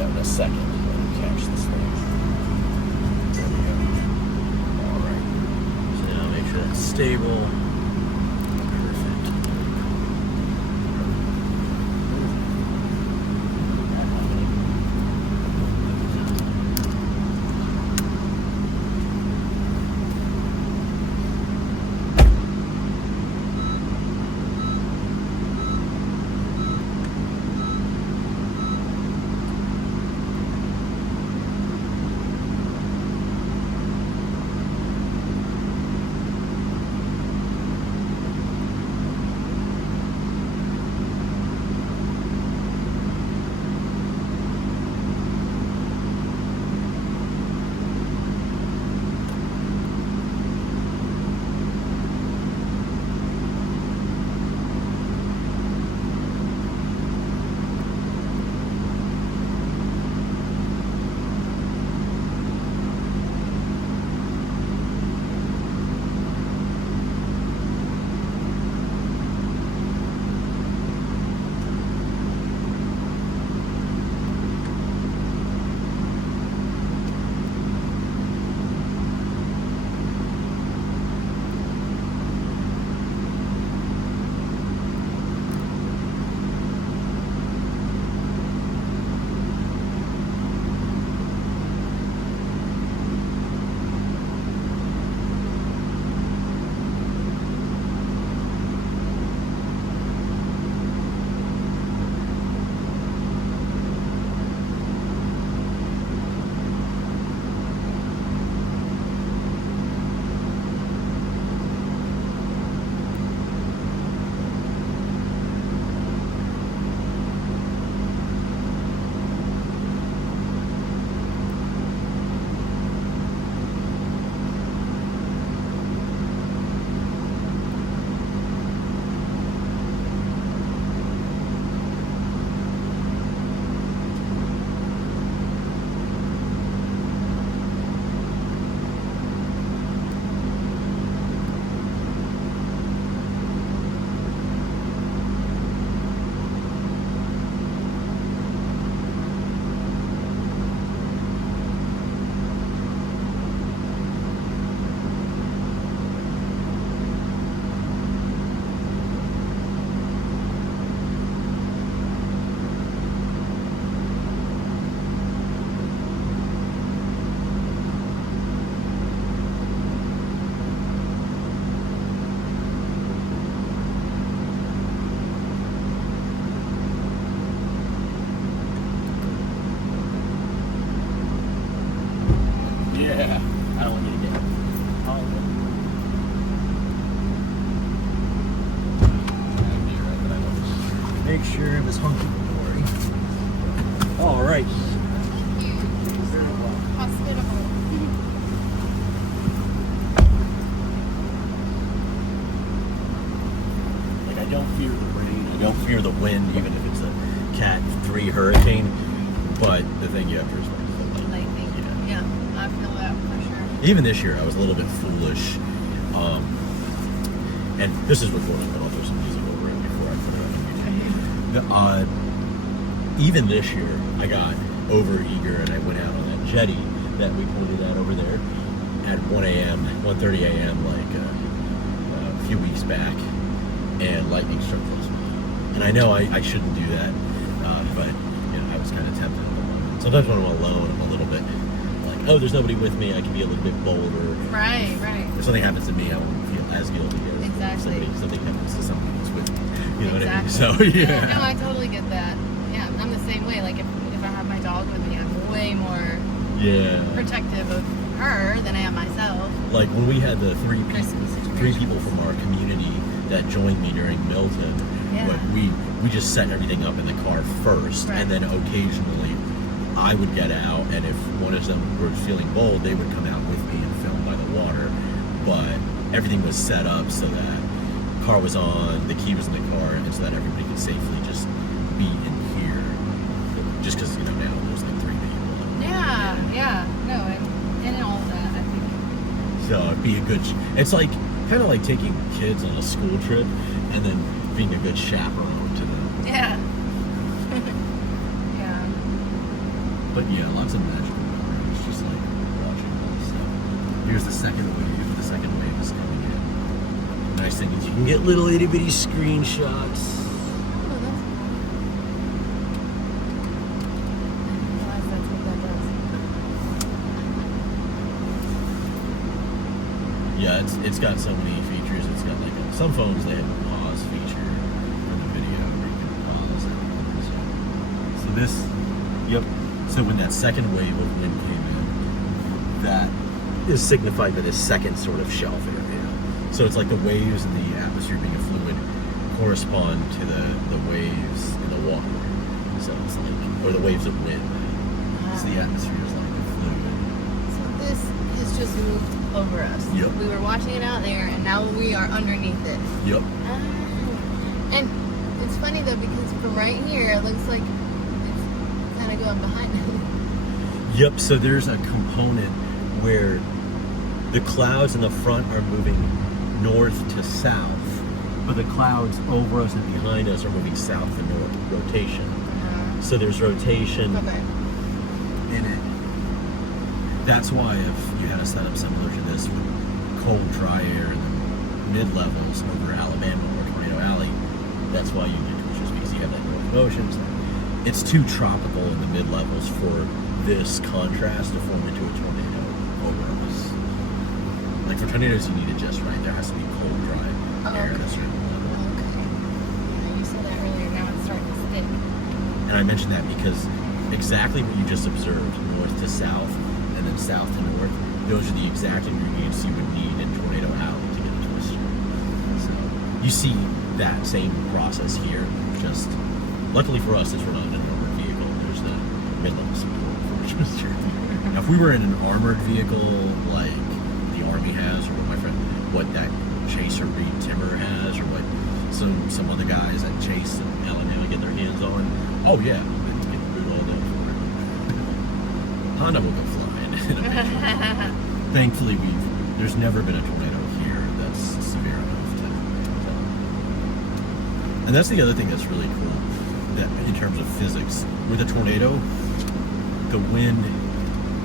you out in a second when you catch this thing. There we go. Alright. So now make sure that's stable. Make sure it was hunky-dory. All right. Hospitable. Like, I don't fear the rain. I don't fear the wind, even if it's a Cat 3 hurricane. But the thing you have to respect is the lightning. Lightning. Yeah, I feel that for sure. Even this year, I was a little bit foolish. And this is recording, but I'll throw some music over it before I put it on YouTube. Even this year, I got over-eager and I went out on that jetty that we pointed at over there at 1 a.m., 1:30 a.m., like a few weeks back, and lightning struck close to me. And I know I shouldn't do that, but you know, I was kind of tempted. Sometimes when I'm alone, I'm a little bit like, oh, there's nobody with me. I can be a little bit bolder. Right, right. If something happens to me, I won't feel as guilty as Exactly. something happens to somebody who's with me. You know Exactly. what I mean? So, yeah. No, I totally get that. Yeah, I'm the same way. Like, if I have my dog with me, I'm way more protective of her than I am myself. Like, when we had the three Situations. people from our community that joined me during Milton, but we just set everything up in the car first, Right. and then occasionally I would get out, and if one of them were feeling bold, they would come out with me and film by the water. But everything was set up so that the car was on, the key was in the car, and so that everybody could safely just be in here. Just because, you know, now there's like 3 people. Yeah, no, and all of that, I think. So it'd be a good, it's like, kind of like taking kids on a school trip and then being a good chaperone to them. Yeah. Yeah. But yeah, lots of magical memories, just like watching all this stuff. Here's the second wave. The second wave is coming in. The nice thing is you can get little itty bitty screenshots. Oh, that's cool. I didn't realize that's what that does. Yeah, it's got so many features. It's got like some phones they have a pause feature for the video where you can pause it. So this, yep. So when that second wave of wind came in, that is signified by this second sort of shelf area. So it's like the waves in the atmosphere being a fluid correspond to the waves in the water. So it's like, or the waves of wind. So the atmosphere is like a fluid. So this is just moved over us. Yep. We were watching it out there, and now we are underneath it. Yep. And it's funny though, because from right here, it looks like it's kind of going behind us. Yep, so there's a component where the clouds in the front are moving north to south, but the clouds over us and behind us are moving south to north, rotation. So there's rotation in it. That's why if you had a setup similar to this with cold, dry air in the mid-levels over Alabama or Tornado Alley, that's why you get twitches, because you have that north motions. It's too tropical in the mid-levels for this contrast to form into a tornado over us. Like for tornadoes, you need it just right. There has to be cold, dry air at a certain level. Okay. Yeah, you said that earlier. Now it's starting to stick. And I mentioned that because exactly what you just observed, north to south, and then south to north, those are the exact ingredients you would need in Tornado Alley to get a twister. So you see that same process here. Just luckily for us, since we're not in an armored vehicle, there's the mid-level support for a twister. Now, if we were in an armored vehicle like the Army has, or what that Chase or Reed Timmer has, or what some other guys at Chase and Alabama get their hands on, oh yeah, it's get boot all day for it. Honda will go flying. Thankfully, there's never been a tornado here that's severe enough to. And that's the other thing that's really cool, that in terms of physics, with a tornado, the wind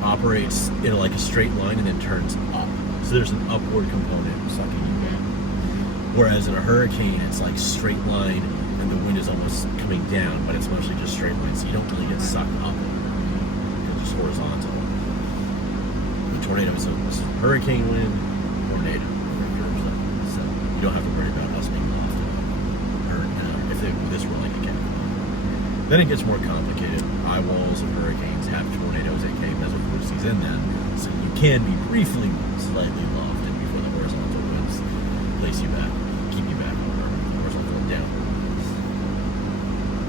operates in like a straight line and then turns up. So there's an upward component sucking you in. Whereas in a hurricane, it's like straight line and the wind is almost coming down, but it's mostly just straight line, so you don't really get sucked up. It's just horizontal. The tornado is a hurricane wind, tornado. So you don't have to worry about us being lost if this were like a cat. Then it gets more complicated. Eye walls of hurricanes have tornadoes, aka mesovortices in them, so you can be briefly slightly lofted before the horizontal winds place you back, keep you back on horizontal and downward winds.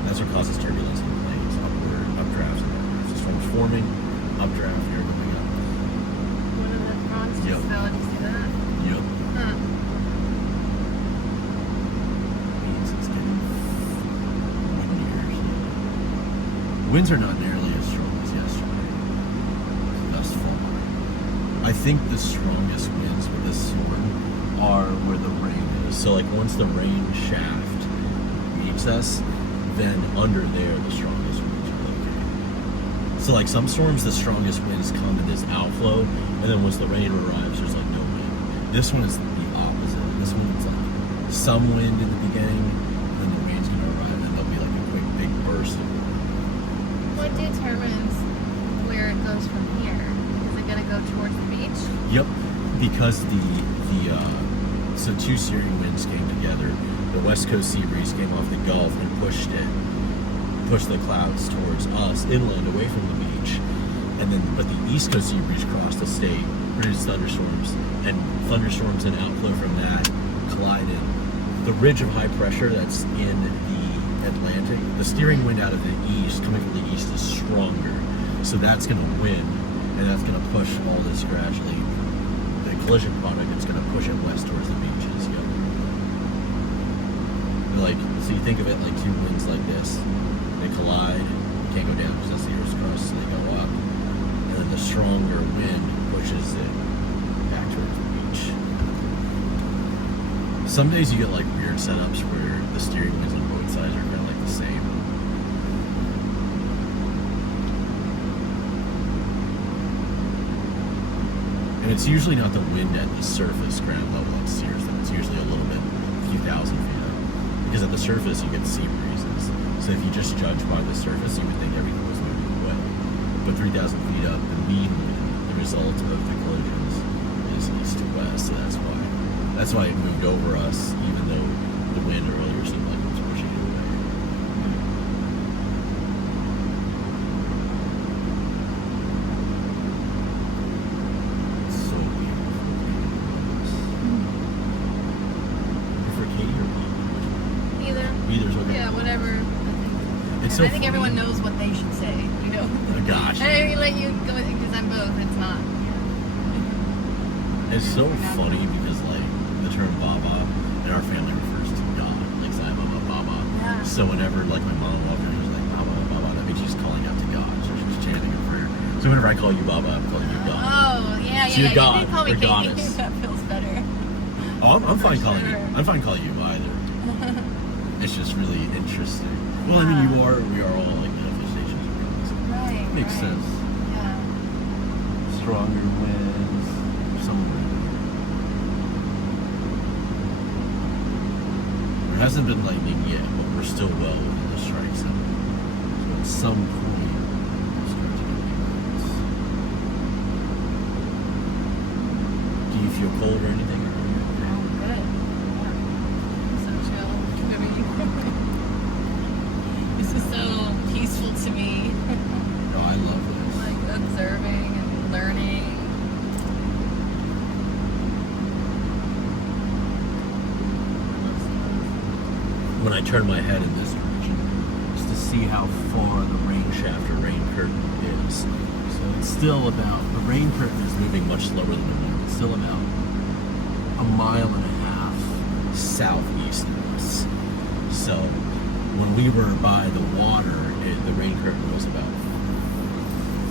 That's what causes turbulence in the planes, upward, updrafts, and downdrafts. The storm's forming, updraft, you're going up. One of the fronts just fell. Did you see that? Yep. Huh. Means it's getting windier. Winds are not nearly as strong as yesterday, thus far. I think the strongest winds with this storm are where the rain is. So like once the rain shaft meets us, then under there the strongest winds are located. So like some storms, the strongest winds come in this outflow, and then once the rain arrives, there's like no wind. This one is the opposite. This one's like some wind in the beginning, and then the rain's gonna arrive, and there'll be like a quick big burst of wind. What determines where it goes from here? Is it going to go towards the beach? Yep, because so two steering winds came together. The west coast sea breeze came off the Gulf and pushed the clouds towards us inland, away from the beach. And then, but the east coast sea breeze crossed the state, produced thunderstorms, and thunderstorms and outflow from that collided. The ridge of high pressure that's in the Atlantic, the steering wind out of the east, coming from the east, is stronger. So that's going to win, and that's going to push all this gradually. The collision product, it's going to push it west towards the beaches. Yep. Like, so you think of it like two winds like this. They collide, can't go down because that's the Earth's crust, so they go up. And then the stronger wind pushes it back towards the beach. Some days you get like weird setups where the steering winds on both sides are kind of like the same. And it's usually not the wind at the surface ground level that steers them. It's usually a little bit, a few thousand feet up. Because at the surface, you get sea breezes. So if you just judge by the surface, you would think everything was moving away. But 3,000 feet up, the mean wind, the result of the collisions, is east to west. So that's why. That's why it moved over us, even though the wind earlier seemed like it was pushing it away. It's so beautiful. For Katie or me? Either. Either's okay. Yeah, whatever. It's I so think funny. everyone knows what they should say, you know? Oh, gosh. I let you go because I'm both. It's not. It's so funny because, like, the term Baba in our family refers to God. Like, Sai Baba, Baba. Yeah. So whenever, like, my mom walked in, she was like, Baba, Baba, that means she's calling out to God. So she's chanting a prayer. So whenever I call you Baba, I'm calling you God. Oh, yeah, So you're yeah. God, You can call me or Katie. goddess. That feels better. Oh, I'm fine For calling you. sure. I'm fine calling you either. It's just really interesting. Well, I mean, we are all, like, manifestations of God. So Right. makes right. sense. Yeah. Stronger winds. Somewhere. There hasn't been lightning yet, but we're still well within the strike zone. So at some point, we'll start to get winds. Do you feel cold or anything? Oh, good. Yeah. So chill. I mean, this is so peaceful to me. No, I love this. Like observing and learning. When I turn my head in this direction, just to see how far the rain shaft or rain curtain is. So it's still about, the rain curtain is moving much slower than the wind. It's still about a mile and a half southeast of us. So when we were by the water, the rain curtain was about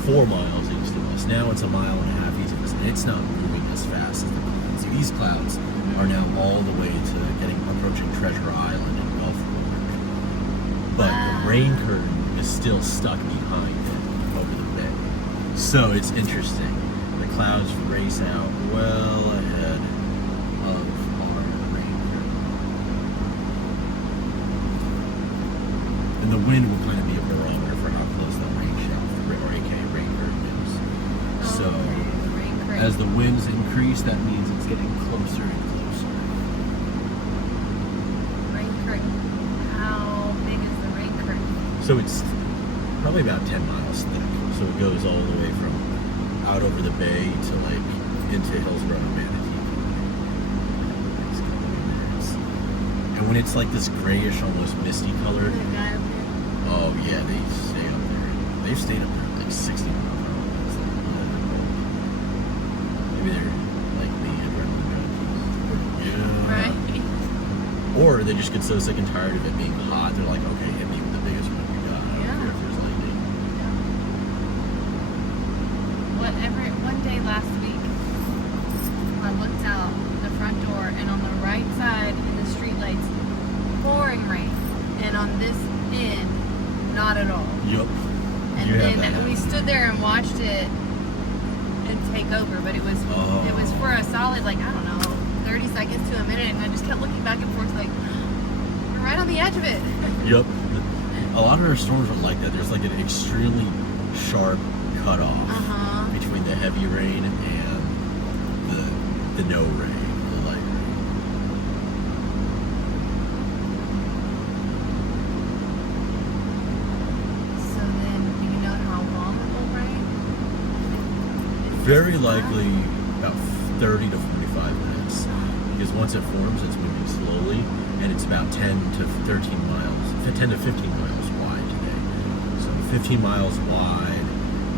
4 miles east of us. Now it's a mile and a half east of us, and it's not moving as fast as the clouds. See, these clouds are now all the way to approaching Treasure Island and Gulfport. But the rain curtain is still stuck behind it over the bay. So it's interesting. The clouds race out well ahead of our rain curtain. And the wind will kind of be a barometer for how close the rain shaft, or aka rain curtain is. So The rain curtain. as the winds increase, that means it's getting closer and closer. Rain curtain. How big is the rain curtain? So it's probably about 10 miles thick. So it goes all the way from out over the bay to like into Hillsborough and Manatee. And when it's like this grayish, almost misty color, The guy up here. oh yeah, they stay up there. They've stayed up there like 60 miles an hour. It's like, maybe they're like the adrenaline junkies. Yeah. Right. Or they just get so sick and tired of it being hot, they're like, okay, hit me with the biggest one you got. I don't Yeah. care if there's lightning. One day last week, I looked out the front door, and on the right side in the streetlights, pouring rain, and on this end, not at all. Yup. And You have then that. we stood there and watched it and take over, but it was for a solid, like, I don't know, 30 seconds to a minute, and I just kept looking back and forth like, we're right on the edge of it. Yup. A lot of our storms are like that. There's like an extremely sharp cutoff between the heavy rain and the no rain, the light rain. So then, do you know how long it will rain? Very likely about 30 to 45 minutes. Because once it forms, it's moving slowly, and it's about 10 to 13 miles, 10 to 15 miles wide today. So 15 miles wide,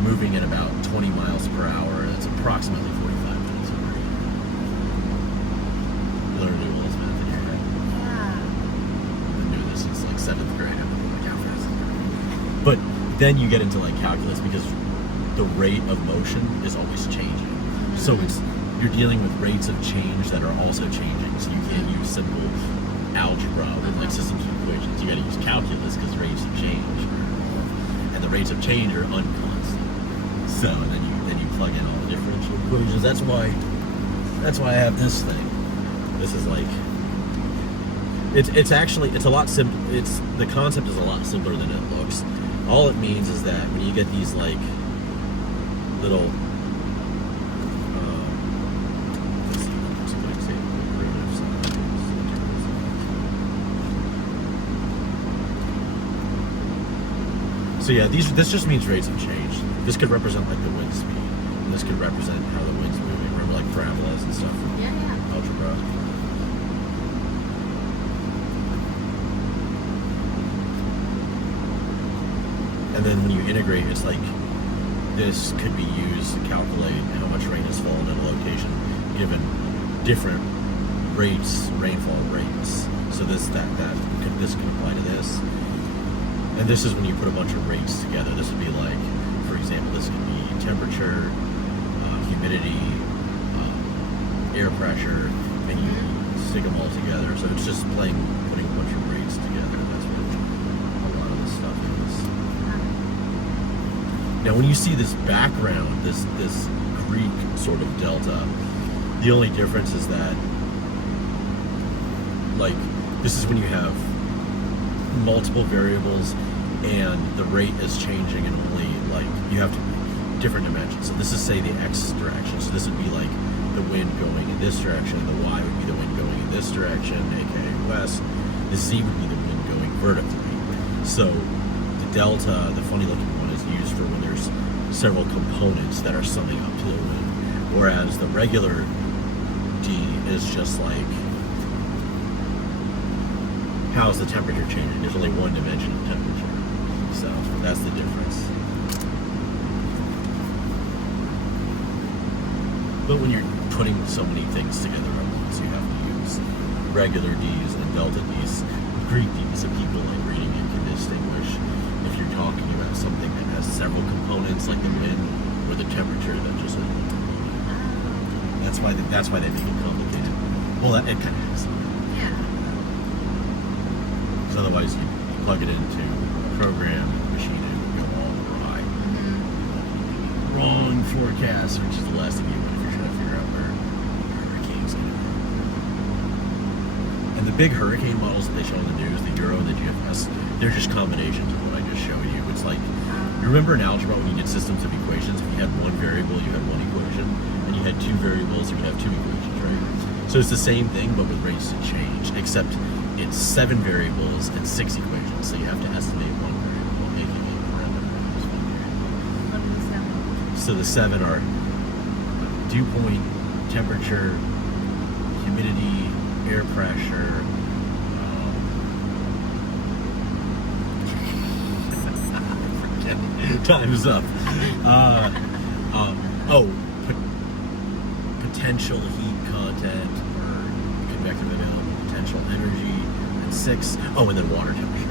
moving at about 20 miles per hour. That's approximately 45 minutes of rain. Literally, well, it's math in your head. Yeah. I've been doing this since like 7th grade. I don't know like how fast it's going. But then you get into like calculus because the rate of motion is always changing. So you're dealing with rates of change that are also changing. So you can't use simple algebra with like systems of equations. You got to use calculus because rates of change, and the rates of change are unconstant. So then you plug in all the differential equations. That's why I have this thing. This is like, it's actually, it's a lot simpler. The concept is a lot simpler than it looks. All it means is that when you get these like little so yeah, this just means rates have changed. This could represent like the wind speed, and this could represent how the wind's moving. Remember like parabolas and stuff from algebra. And then when you integrate, it's like this could be used to calculate how much rain has fallen at a location given different rates, rainfall rates. So this could apply to this. And this is when you put a bunch of rates together. This would be like, for example, this could be temperature, humidity, air pressure, and you stick them all together. So it's just putting a bunch of rates together. That's what a lot of this stuff is. Now, when you see this background, this Greek sort of delta, the only difference is that, like, this is when you have multiple variables and the rate is changing and only like you have to different dimensions. So this is say the x direction. So this would be like the wind going in this direction, the y would be the wind going in this direction, aka west. The z would be the wind going vertically. So the delta, the funny looking one, is used for when there's several components that are summing up to the wind. Whereas the regular d is just like, how's the temperature changing? There's only one dimension of temperature. So that's the difference. But when you're putting so many things together at once, you have to use regular D's and delta D's, Greek D's, so people like reading it can distinguish if you're talking about something that has several components like the wind or the temperature that just that's why they make it complicated. Well, it kind of has. Otherwise, you plug it into a program, machine it would go all awry. Wrong forecast, which is the last thing you want if you're trying to figure out where hurricanes are. And the big hurricane models that they show on the news, the Euro and the GFS, they're just combinations of what I just showed you. It's like, you remember in algebra when you did systems of equations, if you had one variable, you had one equation, and you had two variables, you would have two equations, right? So it's the same thing, but with rates to change, except it's 7 variables and 6 equations, so you have to estimate one variable while making it random. What are the 7? So the 7 are dew point, temperature, humidity, air pressure, time's up. Potential heat content or convective available potential energy. 6. Oh, and then water temperature.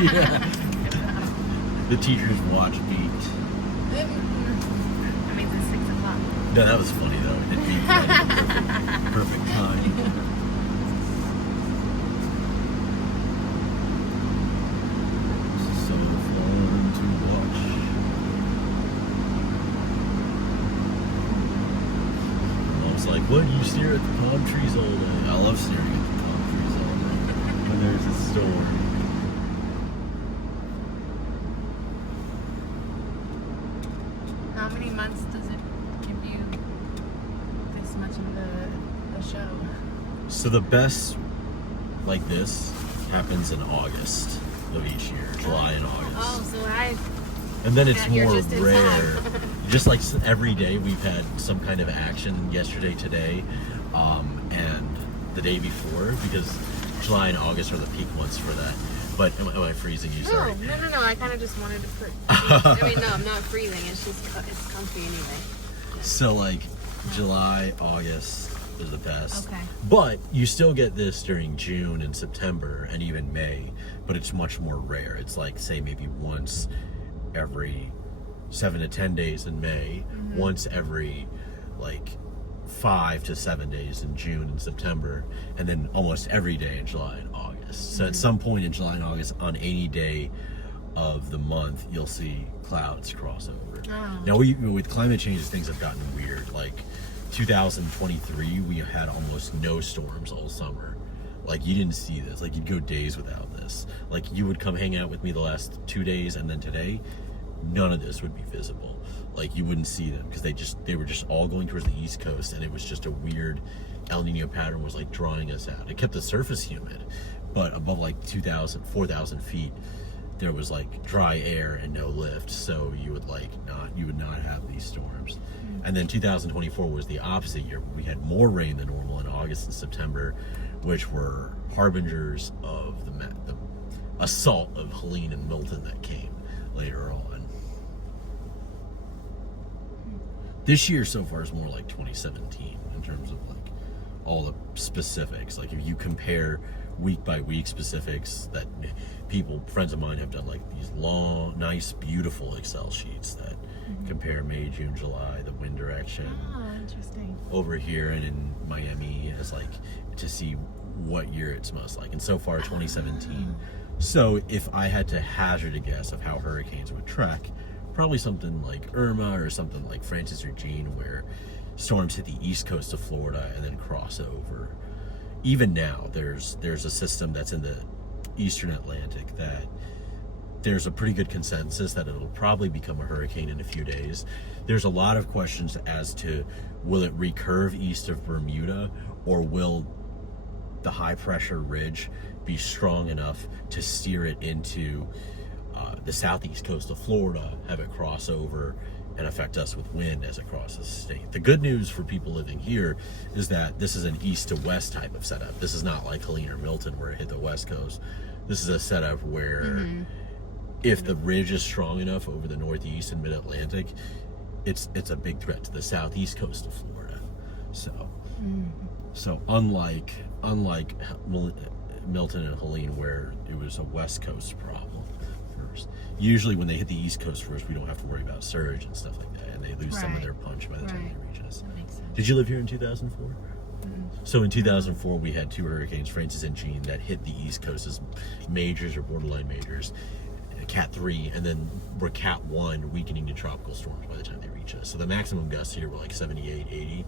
Yeah. The teacher's watch beat. That means it's 6 o'clock. No, that was funny though. It beat perfect time. This is so fun to watch. Mom's like, what? You stare at the palm trees all day. I love staring at the palm trees all day when there's a storm. How many months does it give you this much of the show? So the best like this happens in August of each year, July and August. Oh, so and then it's you're more just in rare. time. Just like every day we've had some kind of action, yesterday, today, and the day before, because July and August are the peak months for that. But am I freezing you? Sorry. No. I kind of just wanted to put. I mean, no, I'm not freezing. It's just it's comfy anyway. So like July, August is the best. Okay. But you still get this during June and September and even May, but it's much more rare. It's like say maybe once every 7 to 10 days in May, once every like 5 to 7 days in June and September, and then almost every day in July and August. So at some point in July and August, on any day of the month, you'll see clouds cross over. Oh. Now, with climate change, things have gotten weird. Like 2023, we had almost no storms all summer. Like, you didn't see this. Like, you'd go days without this. Like, you would come hang out with me the last 2 days, and then today, none of this would be visible. Like, you wouldn't see them because they were just all going towards the East Coast, and it was just a weird El Nino pattern was like drawing us out. It kept the surface humid, but above like 2,000, 4,000 feet, there was like dry air and no lift, so you would not have these storms. And then 2024 was the opposite year. We had more rain than normal in August and September, which were harbingers of the assault of Helene and Milton that came later on. This year so far is more like 2017 in terms of like all the specifics. Like, if you compare week by week specifics, that friends of mine have done like these long, nice, beautiful Excel sheets that compare May, June, July, the wind direction. Oh, interesting. Over here and in Miami, as like to see what year it's most like. And so far, 2017. So if I had to hazard a guess of how hurricanes would track, probably something like Irma or something like Francis or Jean, where storms hit the east coast of Florida and then cross over. Even now, there's a system that's in the eastern Atlantic that there's a pretty good consensus that it'll probably become a hurricane in a few days. There's a lot of questions as to, will it recurve east of Bermuda, or will the high pressure ridge be strong enough to steer it into the southeast coast of Florida, have it cross over and affect us with wind as it crosses the state. The good news for people living here is that this is an east to west type of setup. This is not like Helene or Milton where it hit the west coast. This is a setup where if the ridge is strong enough over the northeast and mid-Atlantic, it's a big threat to the southeast coast of Florida. So unlike Milton and Helene, where it was a west coast problem first. Usually when they hit the east coast first, we don't have to worry about surge and stuff like that, and they lose some of their punch by the time they reach us. That makes sense. Did you live here in 2004? So in 2004, we had two hurricanes, Francis and Jean, that hit the east coast as majors or borderline majors, Cat 3, and then were Cat 1, weakening to tropical storms by the time they reach us. So the maximum gusts here were like 78, 80,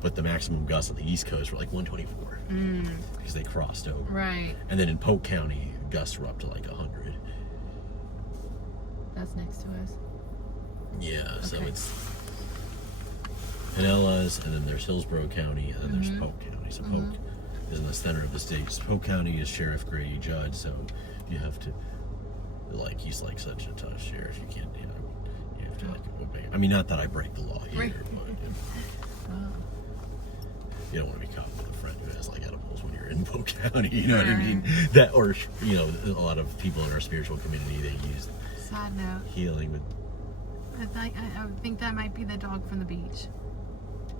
but the maximum gusts on the east coast were like 124 because they crossed over. Right. And then in Polk County, gusts were up to like 100. That's next to us. Yeah, so it's Pinellas, and then there's Hillsborough County, and then there's Polk County. So Polk is in the center of the state. So Polk County is Sheriff Grady Judd, so you have to, like, he's like such a tough sheriff. You can't, you have to like obey. I mean, not that I break the law here, but you don't want to be caught with a friend who has like edibles when you're in Polk County. You know what I mean? That, or a lot of people in our spiritual community, they use Side note. healing with. I think that might be the dog from the beach.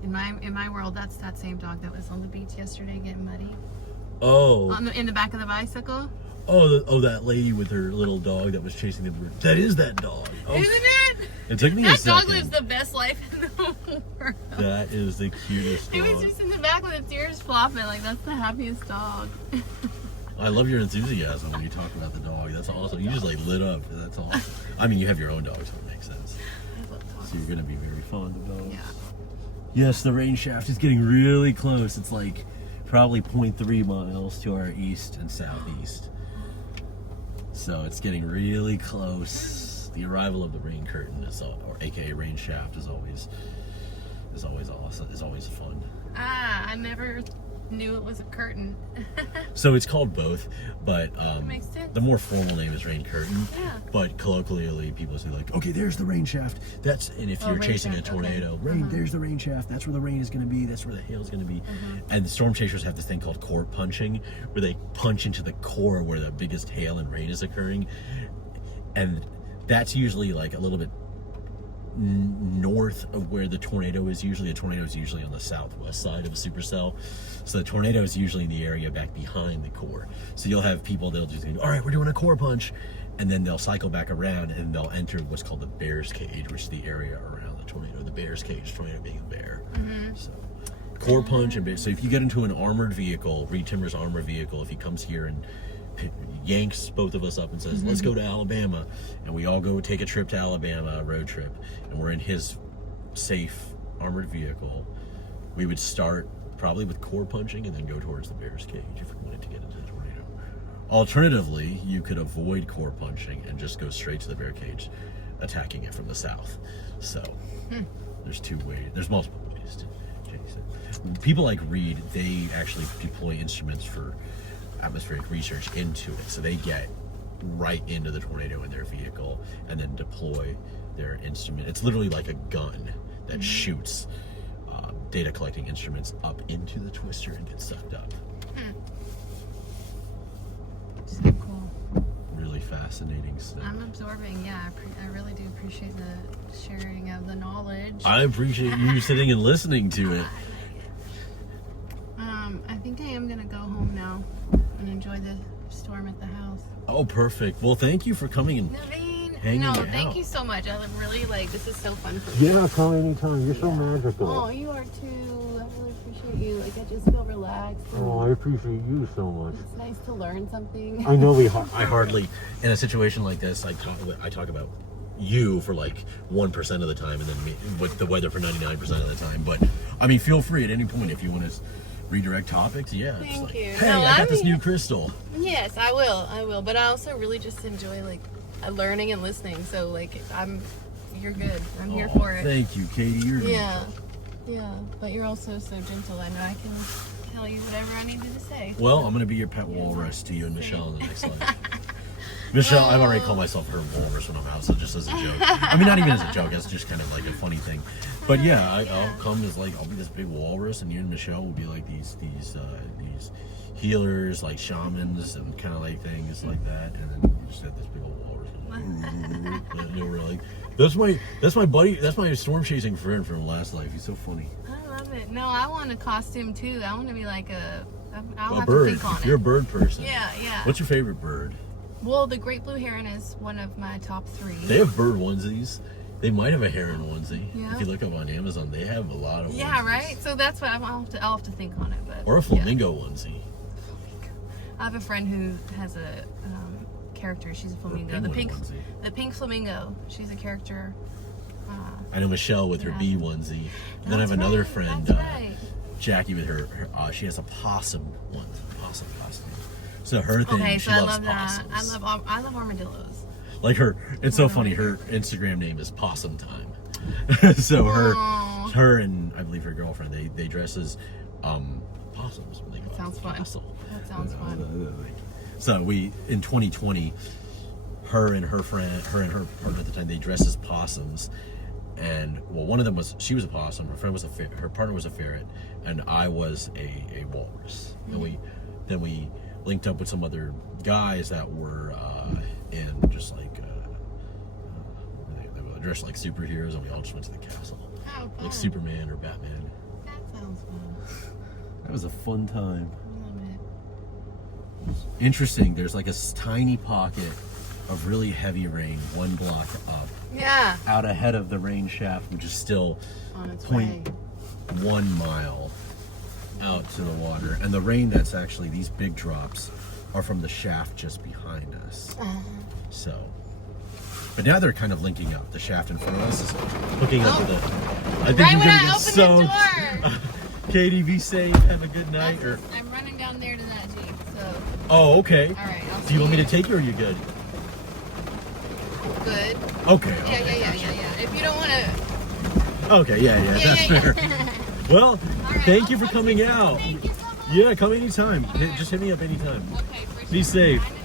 In my world, that's that same dog that was on the beach yesterday getting muddy. Oh. In the back of the bicycle. Oh, that lady with her little dog that was chasing the bird. That is that dog. Oh, Isn't it? It took me a That second. dog lives the best life in the world. That is the cutest He dog. was just in the back with its ears flopping. Like, that's the happiest dog. I love your enthusiasm when you talk about the dog. That's awesome. You just like lit up. That's awesome. I mean, you have your own dog, so it makes sense. I love dogs. So you're gonna be very fond of dogs. Yeah. Yes, the rain shaft is getting really close. It's like probably 0.3 miles to our east and southeast. So it's getting really close. The arrival of the rain curtain, or aka rain shaft, is always awesome. Is always fun. I never knew it was a curtain. So it's called both, but Makes sense. the more formal name is rain curtain. Yeah. But colloquially, people say like, okay, there's the rain shaft. And if you're rain chasing shaft, a tornado, okay. there's the rain shaft. That's where the rain is going to be. That's where the hail is going to be. And the storm chasers have this thing called core punching, where they punch into the core where the biggest hail and rain is occurring, and that's usually like a little bit north of where the tornado is usually. A tornado is usually on the southwest side of a supercell, so the tornado is usually in the area back behind the core. So you'll have people, they'll just think, all right, we're doing a core punch, and then they'll cycle back around and they'll enter what's called the bear's cage, which is the area around the tornado. The bear's cage, tornado being a bear. So core punch and bear. So if you get into an armored vehicle, Reed Timmer's armored vehicle, if he comes here and yanks both of us up and says, let's go to Alabama. And we all go take a trip to Alabama, a road trip. And we're in his safe armored vehicle. We would start probably with core punching and then go towards the bear's cage if we wanted to get into the tornado. Alternatively, you could avoid core punching and just go straight to the bear cage, attacking it from the south. So there's multiple ways to chase it. People like Reed, they actually deploy instruments for atmospheric research into it. So they get right into the tornado in their vehicle and then deploy their instrument. It's literally like a gun that shoots data collecting instruments up into the twister and gets sucked up. So cool. Really fascinating stuff. I'm absorbing. Yeah, I really do appreciate the sharing of the knowledge. I appreciate you sitting and listening to it. I think I am gonna go home now and enjoy the storm at the house. Oh, perfect. Well, thank you for coming and hanging out. Thank you so much. I'm really this is so fun for me. Yeah, come anytime. You're so magical. Oh, you are too. I really appreciate you. I just feel relaxed. Oh, I appreciate you so much. It's nice to learn something. I know I hardly, in a situation like this, I talk about you for like 1% of the time and then me with the weather for 99% of the time. But I mean, feel free at any point if you want to redirect topics. Yeah. Thank you. Hey, I got this new crystal. Yes, I will. But I also really just enjoy learning and listening. So you're good. I'm here for it. Thank you, Katie. You're Yeah. But you're also so gentle. I know I can tell you whatever I need you to say. Well, I'm gonna be your pet walrus to you and Michelle in the next life. Michelle, I've already called myself her walrus when I'm out, so just as a joke. I mean, not even as a joke. It's just kind of like a funny thing. But yeah, I'll come as I'll be this big walrus, and you and Michelle will be like these healers, like shamans, and kind of like things like that. And then you just have this big old walrus. And you're like, that's my buddy. That's my storm chasing friend from last life. He's so funny. I love it. No, I want a costume too. I want to be like I'll have bird. to think on it. You're a bird person. Yeah. What's your favorite bird? Well, the great blue heron is one of my top 3. They have bird onesies. They might have a heron onesie. Yeah. If you look up on Amazon, they have a lot of onesies. Yeah, right? So that's what I'll have to think on it. But or a flamingo onesie. I have a friend who has a character. She's a flamingo. The pink flamingo. She's a character. I know Michelle with her bee onesie. And then I have another friend, Jackie, with her she has a possum possum costume. So her thing, okay, she so loves I love that. possums. I love armadillos. Like it's so funny. Her Instagram name is Possum Time. So her and I believe her girlfriend, they dress as possums when they go. That sounds fun. That sounds fun. So in 2020, her and her partner at the time, they dressed as possums. And one of them she was a possum. Her friend was her partner was a ferret, and I was a walrus. Mm-hmm. And then we linked up with some other guys that were in just they were dressed like superheroes, and we all just went to the castle, like Superman or Batman. That sounds fun. That was a fun time. I love it. Interesting. There's like a tiny pocket of really heavy rain, 1 block up. Yeah. Out ahead of the rain shaft, which is still on its way. 0.1 mile out to the water. And the rain that's actually, these big drops are from the shaft just behind us. So, but now they're kind of linking up. The shaft in front of us is hooking up with it. I think right we're when gonna I get open soaked. the door. Katie, be safe. Have a good night. I'm running down there to that Jeep, so. Oh, okay. All right. Do you want me to take you, or are you good? Good. Okay. Yeah. If you don't want to. Okay, yeah, that's fair. Well, thank you for coming out. Thank you so much. Yeah, come anytime. Just hit me up anytime. Okay, for sure. Be safe. I know.